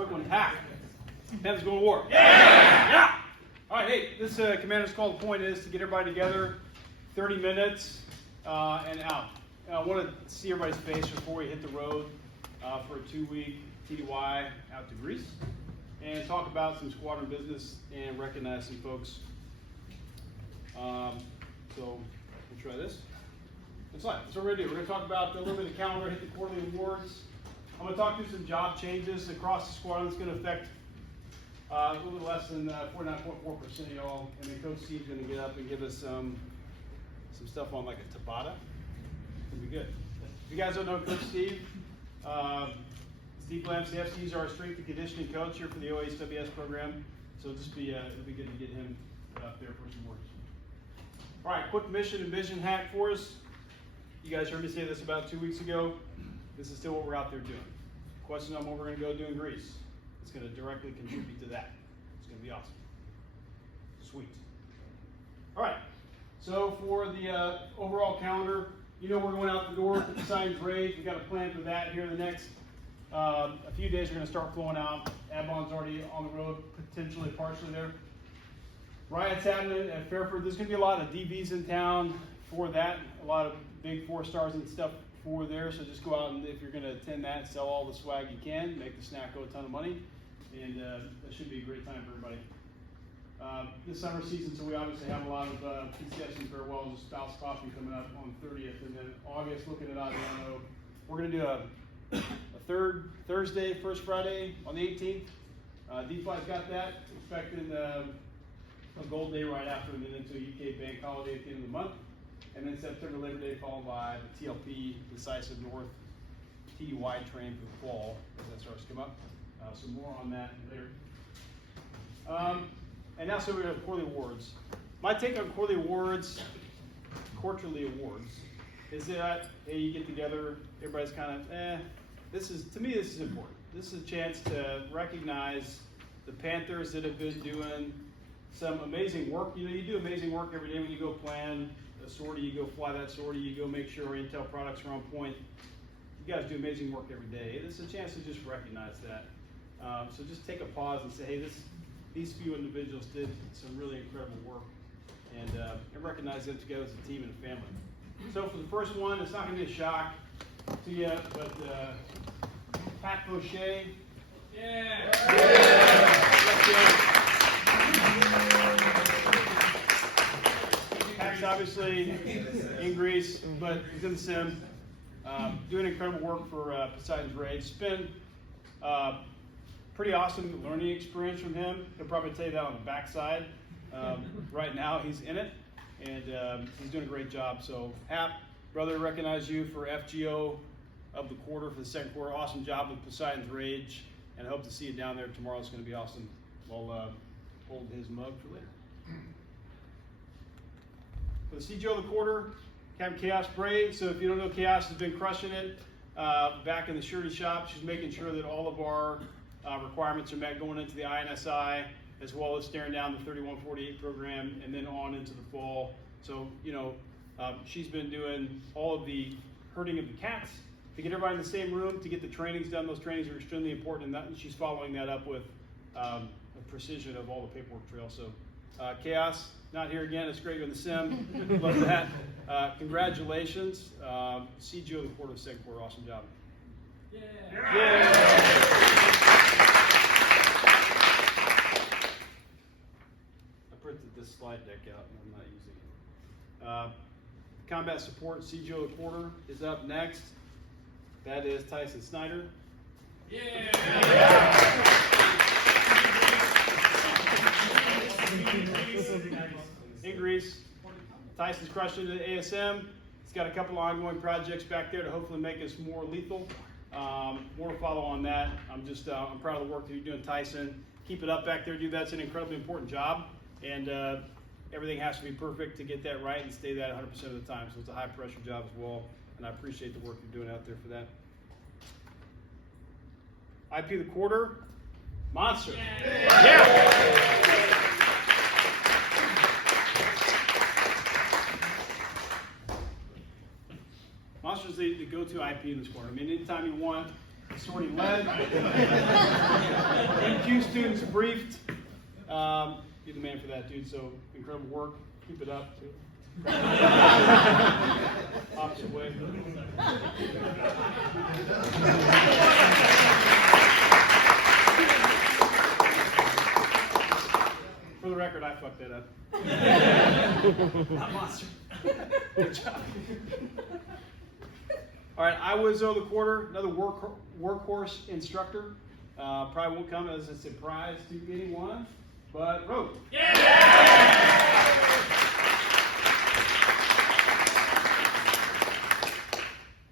Quick one, hack. Panthers going to war. Yeah! Yeah! All right, hey, this commander's call. The point is to get everybody together, 30 minutes and out. I want to see everybody's face before we hit the road for a 2-week TDY out to Greece and talk about some squadron business and recognize some folks. So we'll try this. That's what we're going to do. We're going to talk about a little bit of the calendar, hit the quarterly awards. I'm going to talk through some job changes across the squadron that's going to affect a little bit less than 49.4% of y'all. And then Coach Steve's going to get up and give us some stuff on like a Tabata. It'll be good. If you guys don't know Coach Steve, Steve Lamsey, he's our strength and conditioning coach here for the OHWS program. So it'll be good to get him up there for some words. All right, quick mission and vision hack for us. You guys heard me say this about 2 weeks ago. This is still what we're out there doing. Question on what we're going to go do in Greece. It's going to directly contribute to that. It's going to be awesome. Sweet. All right. So for the overall calendar, you know we're going out the door with the Poseidon's Rage. We've got a plan for that here in the next a few days. We're going to start flowing out. Avalon's already on the road, potentially partially there. Riot's happening at Fairford. There's going to be a lot of DVs in town for that. A lot of big 4-stars and stuff for there. So just go out and if you're going to attend that, sell all the swag you can, make the snack go a ton of money, and that should be a great time for everybody. This summer season, so we obviously have a lot of PCS and farewells and spouse coffee coming up on the 30th, and then August, looking at Adriano, we're going to do a third Thursday, first Friday on the 18th. D-Fly's got that, expecting a gold day right after, and then into a UK bank holiday at the end of the month. And then September Labor Day followed by the TLP Decisive North TY train for the fall as that starts to come up. So more on that later. And now so we have quarterly awards. My take on quarterly awards, is that hey, you get together, everybody's kind of to me this is important. This is a chance to recognize the Panthers that have been doing some amazing work. You know, you do amazing work every day when you go plan a sortie, you go fly that sortie, you go make sure Intel products are on point. You guys do amazing work every day. This is a chance to just recognize that. So just take a pause and say, hey, these few individuals did some really incredible work, and recognize them together as a team and a family. So for the first one, it's not going to be a shock to you, but Pat Fauché. Yeah. Pat's obviously in Greece, but he's in the sim, doing incredible work for Poseidon's Rage. It's been pretty awesome learning experience from him. He'll probably tell you that on the backside. Right now, he's in it, and he's doing a great job. So, Hap, brother, recognize you for FGO of the quarter, for the second quarter. Awesome job with Poseidon's Rage, and I hope to see you down there tomorrow. It's going to be awesome. We'll hold his mug for later. For the CGO of the quarter, Captain Chaos Bray. So if you don't know, Chaos has been crushing it back in the surety shop. She's making sure that all of our requirements are met going into the INSI, as well as staring down the 3148 program and then on into the fall. So, you know, she's been doing all of the herding of the cats to get everybody in the same room, to get the trainings done. Those trainings are extremely important, and she's following that up with a precision of all the paperwork trail. So, Chaos, not here again. It's great you're in the sim. Love that. Congratulations. CGO of the quarter, second quarter. Awesome job. Yeah. I printed this slide deck out and I'm not using it. Combat support CGO of the quarter is up next. That is Tyson Snyder. In Greece. Tyson's crushing it at ASM. He's got a couple of ongoing projects back there to hopefully make us more lethal. More to follow on that. I'm proud of the work that you're doing, Tyson. Keep it up back there, dude. That's an incredibly important job, and everything has to be perfect to get that right and stay that 100% of the time. So it's a high pressure job as well, and I appreciate the work you're doing out there for that. IP of the quarter, Monster. Yeah. Monster's the go-to IP in this corner. I mean, anytime you want sortie led, rescue students briefed. You're the man for that, dude. So incredible work. Keep it up. Opposite way. For the record, I fucked that up. Not monster. Good job. All right, I was the quarter, another workhorse instructor. Probably won't come as a surprise to anyone, but Rogue. Yeah!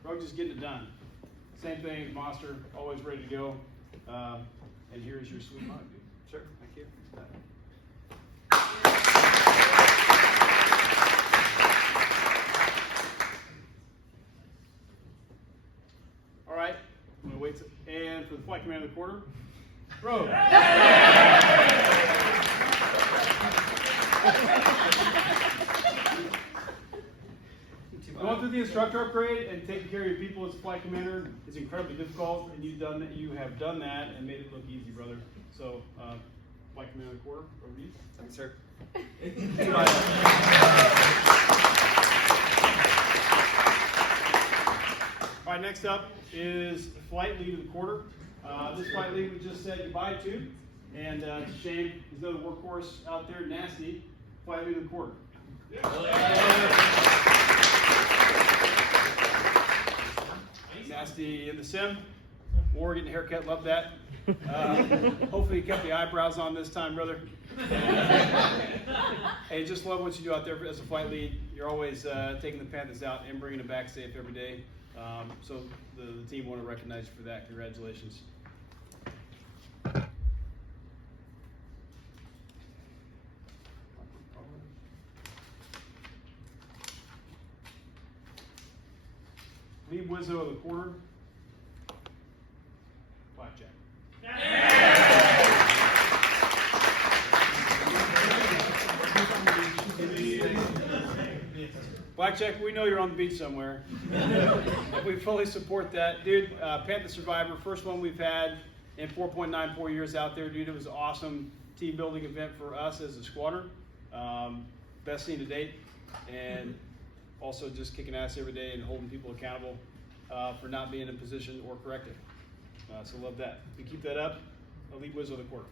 Rogue just getting it done. Same thing as Monster, always ready to go. And here's your sweet mug, dude. Sure, thank you. All right, I'm gonna wait. And for the flight command of the quarter, Rogue. Going through the instructor upgrade and taking care of your people as a flight commander is incredibly difficult, and you've done that. You have done that and made it look easy, brother. So, flight commander of the quarter, over to you. Thanks, sir. All right, next up is the flight lead of the quarter. This flight lead we just said goodbye to, and it's a shame there's another workhorse out there, Nasty, flight lead of the quarter. Nasty in the sim. More getting a haircut, love that. Hopefully you kept the eyebrows on this time, brother. Hey, just love what you do out there as a flight lead. You're always taking the Panthers out and bringing them back safe every day. So the team want to recognize you for that. Congratulations. Lead Wizzo of the quarter, Blackjack. Blackjack, we know you're on the beach somewhere. We fully support that. Dude, Panther Survivor, first one we've had in 4.94 years out there, dude. It was an awesome team building event for us as a squadron. Best scene to date. And also just kicking ass every day and holding people accountable for not being in position or corrected. So love that. If you keep that up, Elite Wizzo of the quarter.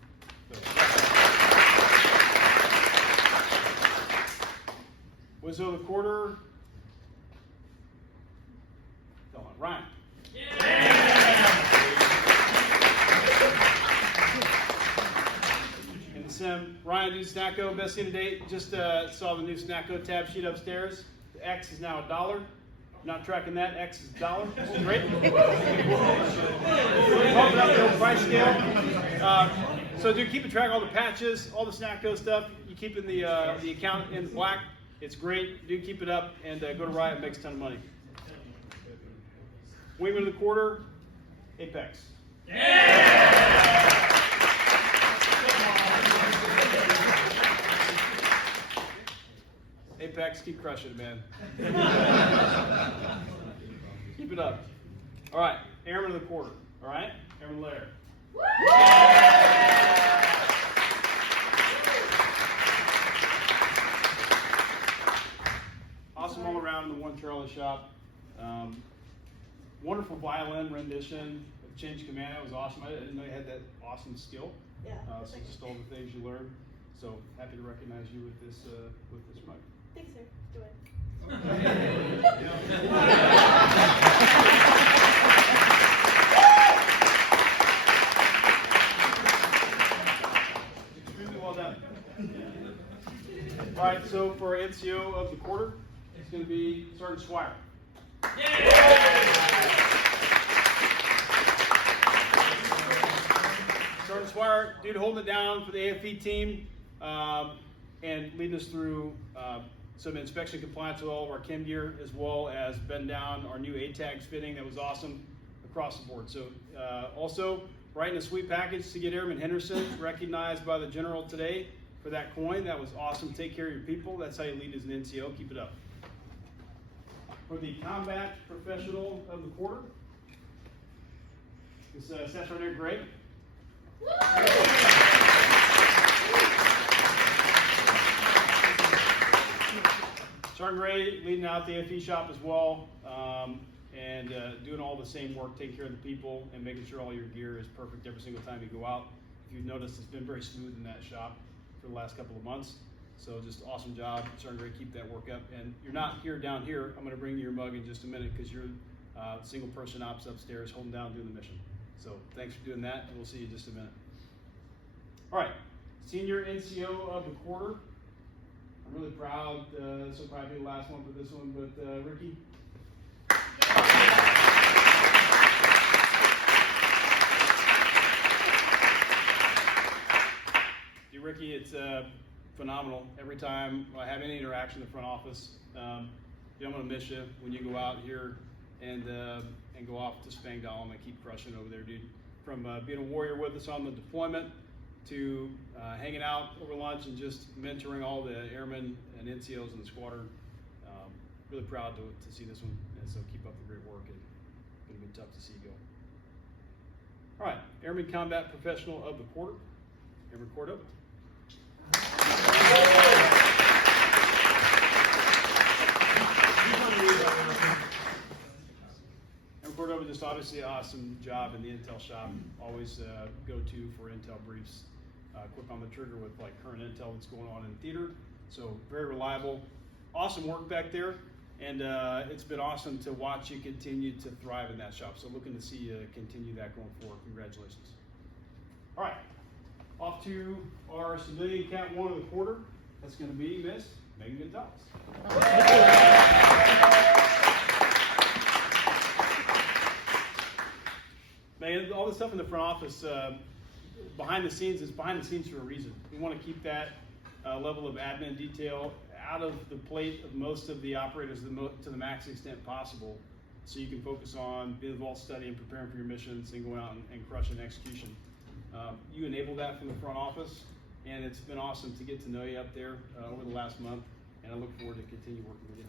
Wizzo of the quarter. Come on, Ryan. In the sim, Ryan, dude, Snacko, best scene to date. Just saw the new Snacko tab sheet upstairs. The X is now $1. Not tracking that, X is $1. This is great. Bumping up the old price scale. So dude, keep track of all the patches, all the Snacko stuff. You keep in the account in black. It's great. Dude, keep it up and go to Riot, makes a ton of money. Wingman of the quarter, Apex. Yeah! Apex, keep crushing it, man. Keep it up. All right, Airman of the quarter. All right, Airman Lair. Awesome all around in the One Charlie shop. Wonderful violin rendition of Change of Command. That was awesome. I didn't know you had that awesome skill. Yeah. So just all the things you learned. So happy to recognize you with this mug. Thanks, sir. Do it. Extremely well done. All right, so for NCO of the quarter, it's going to be Sergeant Swire. Sergeant Swire, dude, holding it down for the AFE team and leading us through some inspection compliance with all of our chem gear, as well as bend down our new ATAGs fitting. That was awesome across the board. So also writing a sweet package to get Airman Henderson recognized by the general today for that coin. That was awesome. Take care of your people. That's how you lead as an NCO. Keep it up. For the combat professional of the quarter, this Seth right there, Greg. leading out the AFE shop as well, and doing all the same work, taking care of the people and making sure all your gear is perfect every single time you go out. If you've noticed, it's been very smooth in that shop for the last couple of months. So just awesome job. Starting to keep that work up. And you're not here down here. I'm going to bring you your mug in just a minute because you're single person ops upstairs holding down doing the mission. So thanks for doing that, and we'll see you in just a minute. All right, senior NCO of the quarter. I'm really proud. This will probably be the last one for this one, but Ricky. Ricky, it's phenomenal. Every time I have any interaction in the front office, I'm gonna miss you when you go out here and go off to Spangdahlem and keep crushing over there, dude. From being a warrior with us on the deployment to hanging out over lunch and just mentoring all the airmen and NCOs in the squadron. Really proud to see this one, and so keep up the great work. And it's gonna be tough to see you go. All right, Airman Combat Professional of the Quarter, Airman Cordova. And Cordova just obviously an awesome job in the intel shop. Always go-to for intel briefs. Quick on the trigger with like current intel that's going on in theater. So very reliable. Awesome work back there. And it's been awesome to watch you continue to thrive in that shop. So looking to see you continue that going forward. Congratulations. All right. Off to our civilian Cat 1 of the quarter. That's going to be Miss Megan Gonzalez. Megan, all this stuff in the front office, behind the scenes, is behind the scenes for a reason. We want to keep that level of admin detail out of the plate of most of the operators to the max extent possible, so you can focus on being involved studying, preparing for your missions, and going out and crushing execution. You enable that from the front office, and it's been awesome to get to know you up there over the last month, and I look forward to continue working with you.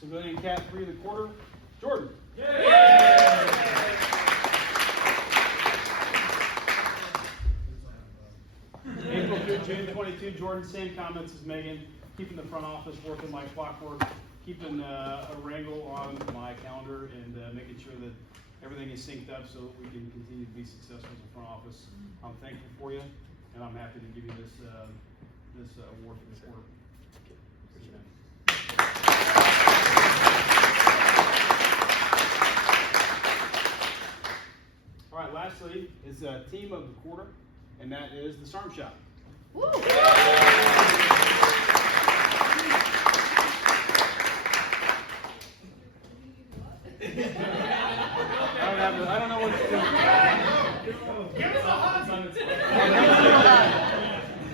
Civilian Cat 3 of the quarter, Jordan. April through June 22, Jordan, same comments as Megan. Keeping the front office working like clockwork, keeping a wrangle on my calendar, and making sure that everything is synced up so that we can continue to be successful in the front office. I'm thankful for you, and I'm happy to give you this award for this quarter. All right, lastly is a team of the quarter, and that is the SARM shop. Woo! I don't know what to do. Give us a hug.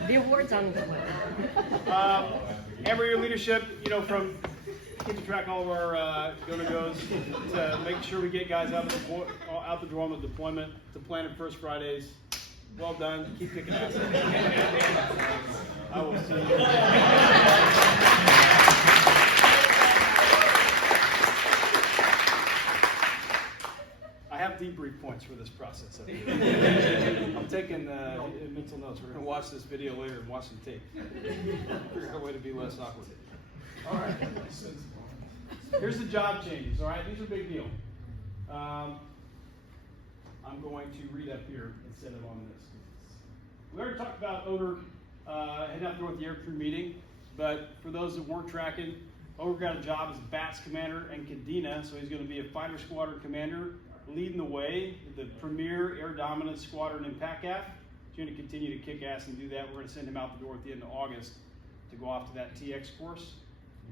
The award's on the way. Amber, your leadership, from keeping track of all of our go-to-goes to make sure we get guys out the door on the deployment, to planning First Fridays. Well done. Keep kicking ass. I will see you. I have debrief points for this process. I'm taking mental notes. We're going to watch this video later and watch some tape. Figure out a way to be less awkward. All right. Here's the job changes. All right, these are a big deal. I'm going to read up here instead of on this. We already talked about Ogre heading out there with the aircrew meeting, but for those that weren't tracking, Ogre got a job as BATS commander in Kadena, so he's going to be a fighter squadron commander, leading the way, the premier air dominance squadron in PACAF. He's going to continue to kick ass and do that. We're going to send him out the door at the end of August to go off to that TX course.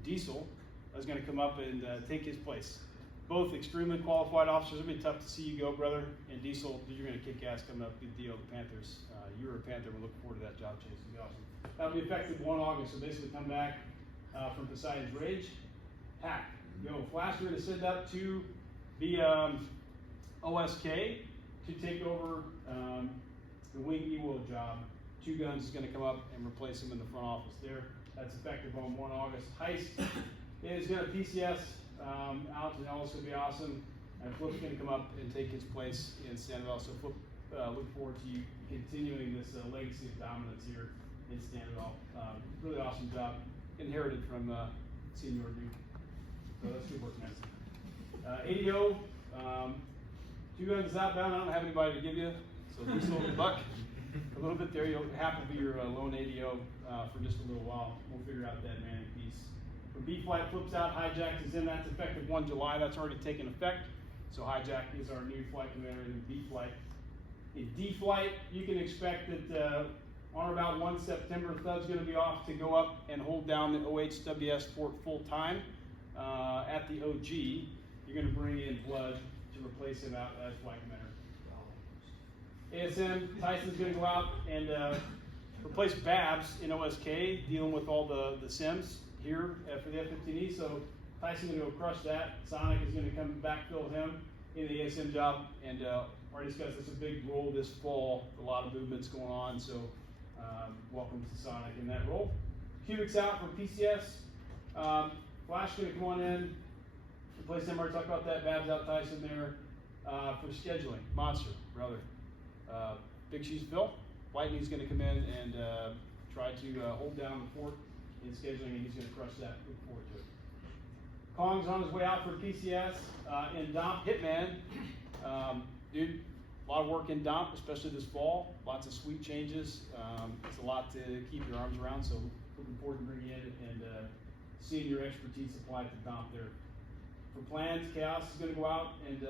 Diesel is going to come up and take his place. Both extremely qualified officers. It'll be tough to see you go, brother. And Diesel, you're going to kick ass coming up. Good deal with the Panthers. You're a Panther. We're looking forward to that job change. It'll be awesome. That'll be effective 1 August. So basically come back from Poseidon's Rage. Hack. Flash, we're going to send up to the OSK to take over the wing EWO job. 2 Guns is going to come up and replace him in the front office there. That's effective on 1 August. Heist is going to PCS out, and also be awesome. And Flip's going to come up and take his place in Sandoval. So Flip look forward to you continuing this legacy of dominance here in Standoff. Really awesome job, inherited from Senior Duke. So that's good work, man. ADO, 2 guns outbound. I don't have anybody to give you, so be slow to buck. A little bit there, you'll have to be your lone ADO for just a little while. We'll figure out that manning piece. When B flight flips out, hijack is in. That's effective 1 July. That's already taken effect. So hijack is our new flight commander in B flight. In D flight, you can expect that on or about 1 September, Thud's going to be off to go up and hold down the OHWS fort full time. At the OG, you're going to bring in Blood to replace him out as flight commander. ASM, Tyson's going to go out and replace Babs in OSK, dealing with all the sims here for the F-15E. So Tyson's going to go crush that. Sonic is going to come backfill him in the ASM job, and already discussed this a big role this fall. A lot of movements going on, so welcome to Sonic in that role. Cubic's out for PCS. Flash going to come on in, replace him. I already talked about that. Babs out, Tyson there for scheduling. Monster, brother. Big shoes to fill. Lightning's going to come in and try to hold down the fort in scheduling, and he's going to crush that. Look forward to it. Kong's on his way out for PCS. In Domp, Hitman. Dude, a lot of work in Domp, especially this fall. Lots of sweet changes. It's a lot to keep your arms around, so looking forward to bringing in and seeing your expertise applied to Domp there. For plans, Chaos is going to go out and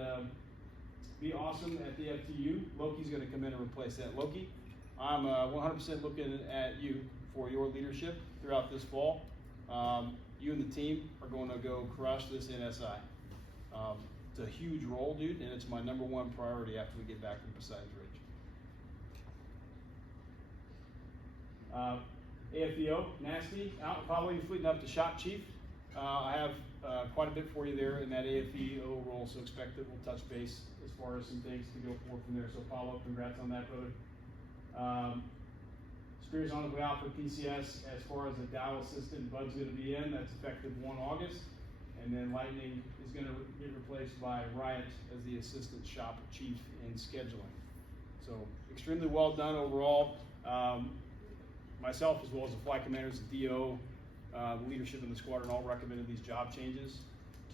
be awesome at the FTU. Loki's going to come in and replace that. Loki, I'm 100% looking at you for your leadership throughout this fall. You and the team are going to go crush this NSI. It's a huge role, dude, and it's my #1 priority after we get back from Poseidon's Ridge. AFBO, Nasty, out probably fleeting up to Shop Chief. I have quite a bit for you there in that AFBO role, so expect that we'll touch base as far as some things to go forward from there. So Paulo, congrats on that, brother. Spears on his way out for PCS. As far as the Dow assistant, Bud's going to be in. That's effective 1 August. And then Lightning is going to get replaced by Riot as the assistant shop chief in scheduling. So extremely well done overall. Myself, as well as the flight commanders, the DO, the leadership in the squadron, all recommended these job changes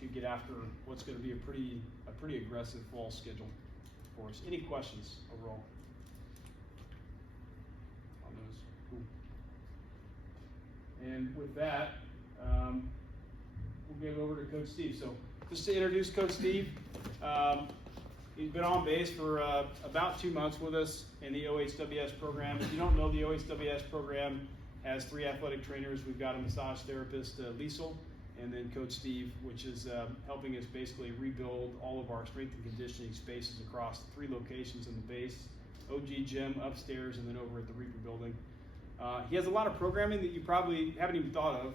to get after what's going to be a pretty aggressive fall schedule for us. Any questions overall on those? Cool. And with that, we'll give it over to Coach Steve. So just to introduce Coach Steve, he's been on base for about 2 months with us in the OHWS program. If you don't know, the OHWS program has 3 athletic trainers. We've got a massage therapist, Liesel, and then Coach Steve, which is helping us basically rebuild all of our strength and conditioning spaces across 3 locations in the base, OG gym, upstairs, and then over at the Reaper building. He has a lot of programming that you probably haven't even thought of.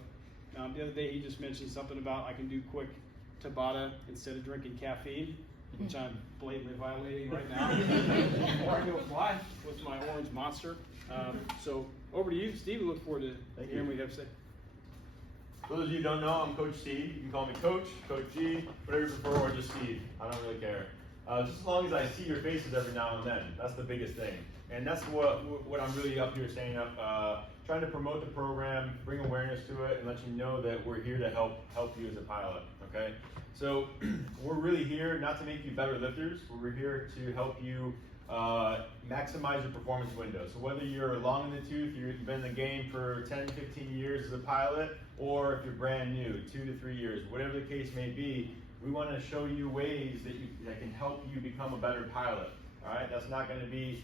The other day he just mentioned something about I can do quick Tabata instead of drinking caffeine, which I'm blatantly violating right now before I go fly with my orange monster. So over to you, Steve. We look forward to hearing what you have to say. For those of you who don't know, I'm Coach Steve. You can call me Coach, Coach G, whatever you prefer, or just Steve. I don't really care. Just as long as I see your faces every now and then, that's the biggest thing. And that's what I'm really up here saying up, trying to promote the program, bring awareness to it, and let you know that we're here to help you as a pilot, okay? So we're really here not to make you better lifters, we're here to help you maximize your performance window. So whether you're long in the tooth, you've been in the game for 10, 15 years as a pilot, or if you're brand new, 2 to 3 years, whatever the case may be, we want to show you ways that can help you become a better pilot. All right, that's not going to be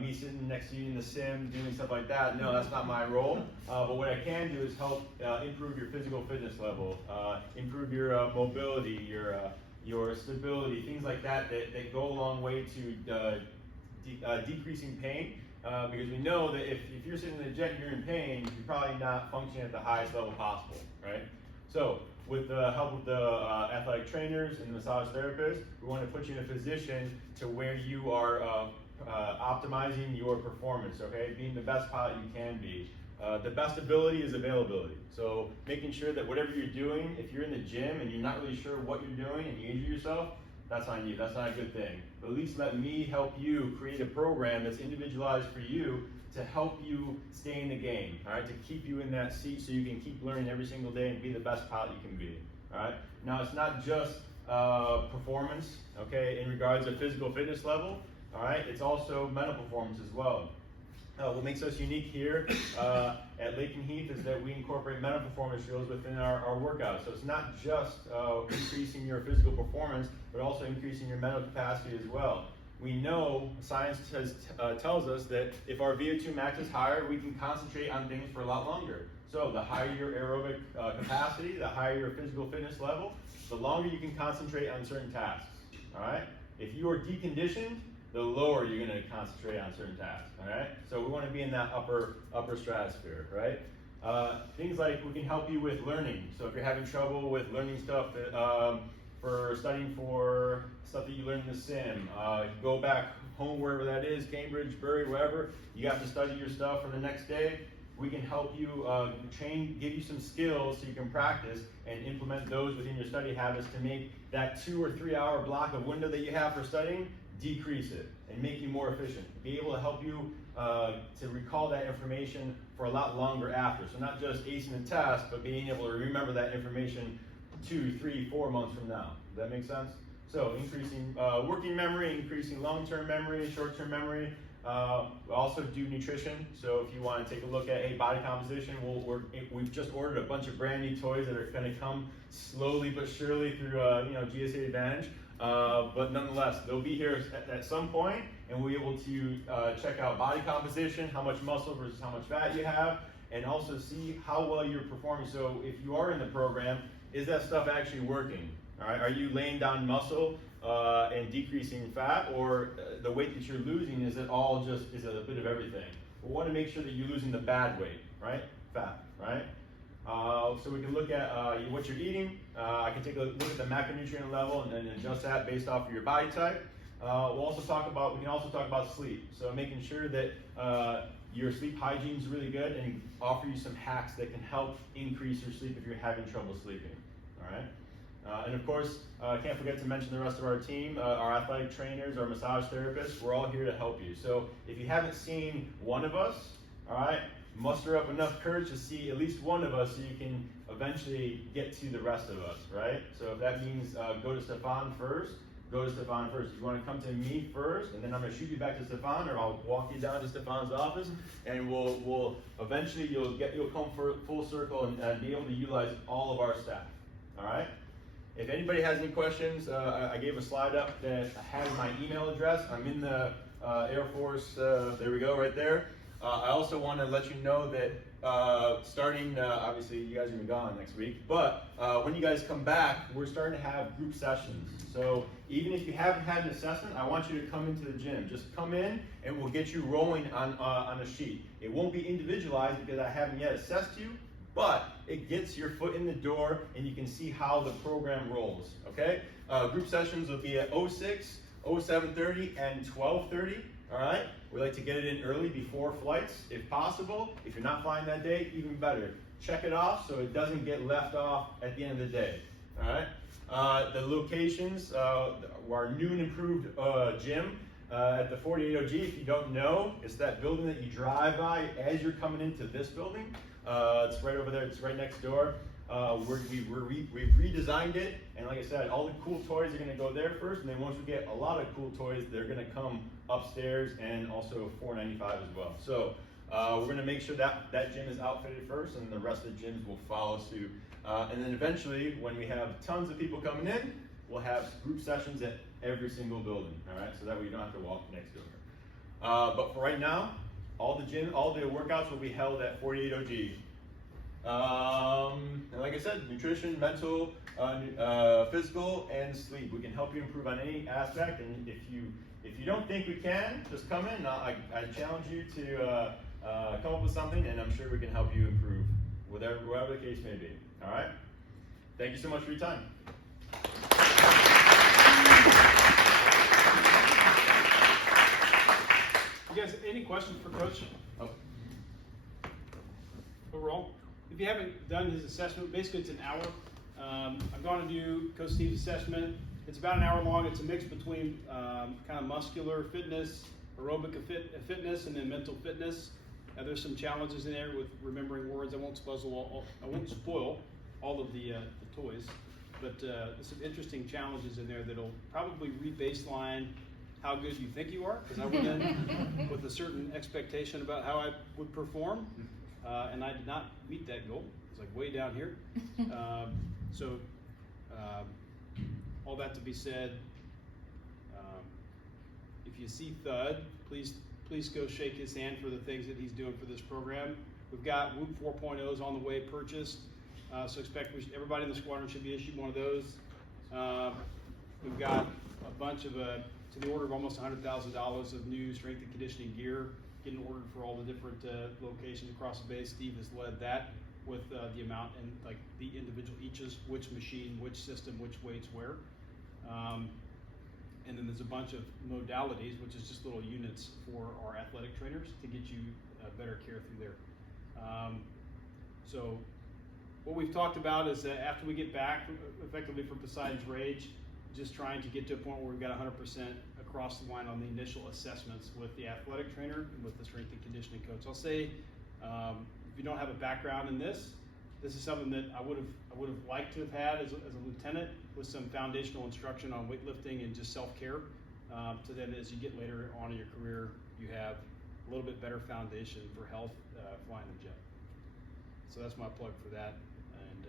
me sitting next to you in the sim doing stuff like that. No, that's not my role. But what I can do is help improve your physical fitness level, improve your mobility, your stability, things like that that go a long way to decreasing pain. Because we know that if you're sitting in the jet and you're in pain, you're probably not functioning at the highest level possible, right? So with the help of the athletic trainers and the massage therapists, we want to put you in a position to where you are optimizing your performance, okay? Being the best pilot you can be. The best ability is availability. So making sure that whatever you're doing, if you're in the gym and you're not really sure what you're doing and you injure yourself, that's on you. That's not a good thing. But at least let me help you create a program that's individualized for you to help you stay in the game, all right? To keep you in that seat so you can keep learning every single day and be the best pilot you can be, all right? Now, it's not just performance, okay, in regards to physical fitness level, all right? It's also mental performance as well. What makes us unique here at Lake and Heath is that we incorporate mental performance drills within our workouts. So it's not just increasing your physical performance, but also increasing your mental capacity as well. We know science tells us that if our VO2 max is higher, we can concentrate on things for a lot longer. So the higher your aerobic capacity, the higher your physical fitness level, the longer you can concentrate on certain tasks, all right? If you are deconditioned, the lower you're going to concentrate on certain tasks, all right? So we want to be in that upper stratosphere, right? Things like we can help you with learning. So if you're having trouble with learning stuff for studying for stuff that you learned in the sim, go back home wherever that is, Cambridge, Bury, wherever, you have to study your stuff for the next day. We can help you give you some skills so you can practice and implement those within your study habits to make that 2 or 3 hour block of window that you have for studying, decrease it and make you more efficient. Be able to help you to recall that information for a lot longer after. So not just acing the test, but being able to remember that information 2, 3, 4 months from now. Does that make sense? So increasing working memory, increasing long-term memory, short-term memory. We also do nutrition. So if you want to take a look at body composition, we've just ordered a bunch of brand new toys that are going to come slowly but surely through GSA Advantage. But nonetheless, they'll be here at some point, and we'll be able to check out body composition, how much muscle versus how much fat you have, and also see how well you're performing. So if you are in the program, is that stuff actually working? All right, are you laying down muscle and decreasing fat, or the weight that you're losing, is it all just a bit of everything? We want to make sure that you're losing the bad weight, right? Fat, right? So we can look at what you're eating. I can take a look at the macronutrient level and then adjust that based off of your body type. We can also talk about sleep. So making sure that your sleep hygiene is really good and offer you some hacks that can help increase your sleep if you're having trouble sleeping. All right. And of course, can't forget to mention the rest of our team, our athletic trainers, our massage therapists. We're all here to help you. So if you haven't seen one of us, all right, muster up enough courage to see at least one of us so you can eventually get to the rest of us, right? So if that means go to Stefan first, go to Stefan first. If you want to come to me first, and then I'm going to shoot you back to Stefan, or I'll walk you down to Stefan's office, and we'll eventually you'll come full circle and be able to utilize all of our staff, all right? If anybody has any questions, I gave a slide up that has my email address. I'm in the Air Force, there we go, right there. I also want to let you know that starting, obviously you guys are going to be gone next week, but when you guys come back, we're starting to have group sessions. So even if you haven't had an assessment, I want you to come into the gym. Just come in and we'll get you rolling on a sheet. It won't be individualized because I haven't yet assessed you, but it gets your foot in the door and you can see how the program rolls, okay? Group sessions will be at 06, 07:30, and 12:30, all right? We like to get it in early before flights, if possible. If you're not flying that day, even better. Check it off so it doesn't get left off at the end of the day, all right? The locations, our new and improved gym at the 480G, if you don't know, it's that building that you drive by as you're coming into this building. It's right over there, it's right next door. We've redesigned it, and like I said, all the cool toys are going to go there first, and then once we get a lot of cool toys, they're going to come upstairs and also 495 as well. So we're going to make sure that gym is outfitted first, and the rest of the gyms will follow suit. And then eventually, when we have tons of people coming in, we'll have group sessions at every single building, all right? So that way you don't have to walk next door. But for right now, all the workouts will be held at 480G. And like I said, nutrition, mental, physical, and sleep. We can help you improve on any aspect. And if you don't think we can, just come in. I challenge you to come up with something, and I'm sure we can help you improve, whatever the case may be. All right. Thank you so much for your time. You guys, any questions for Coach? Oh. Overall, if you haven't done his assessment, basically it's an hour. I'm going to do Coach Steve's assessment, It's about an hour long. It's a mix between kind of muscular fitness, aerobic fitness, and then mental fitness. There's some challenges in there with remembering words. I won't spoil all of the toys, but there's some interesting challenges in there that'll probably re-baseline how good you think you are, because I went in with a certain expectation about how I would perform, and I did not meet that goal. It's like way down here. All that to be said, if you see Thud, please go shake his hand for the things that he's doing for this program. We've got Whoop 4.0s on the way purchased, so expect everybody in the squadron should be issued one of those. We've got a bunch of, to the order of almost $100,000 of new strength and conditioning gear getting ordered for all the different locations across the base. Steve has led that with the amount and like the individual eaches, which machine, which system, which weights where. And then there's a bunch of modalities, which is just little units for our athletic trainers to get you better care through there. So what we've talked about is that after we get back effectively from Poseidon's Rage, just trying to get to a point where we've got 100% across the line on the initial assessments with the athletic trainer and with the strength and conditioning coach. I'll say, if you don't have a background in this is something that I would have liked to have had as a lieutenant, with some foundational instruction on weightlifting and just self-care. So then as you get later on in your career, you have a little bit better foundation for health flying the jet. So that's my plug for that, and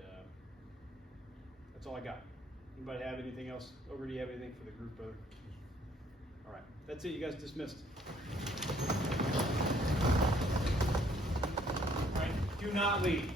that's all I got. Anybody have anything else? Ogre, do you have anything for the group, brother? All right, that's it. You guys dismissed. All right, do not leave.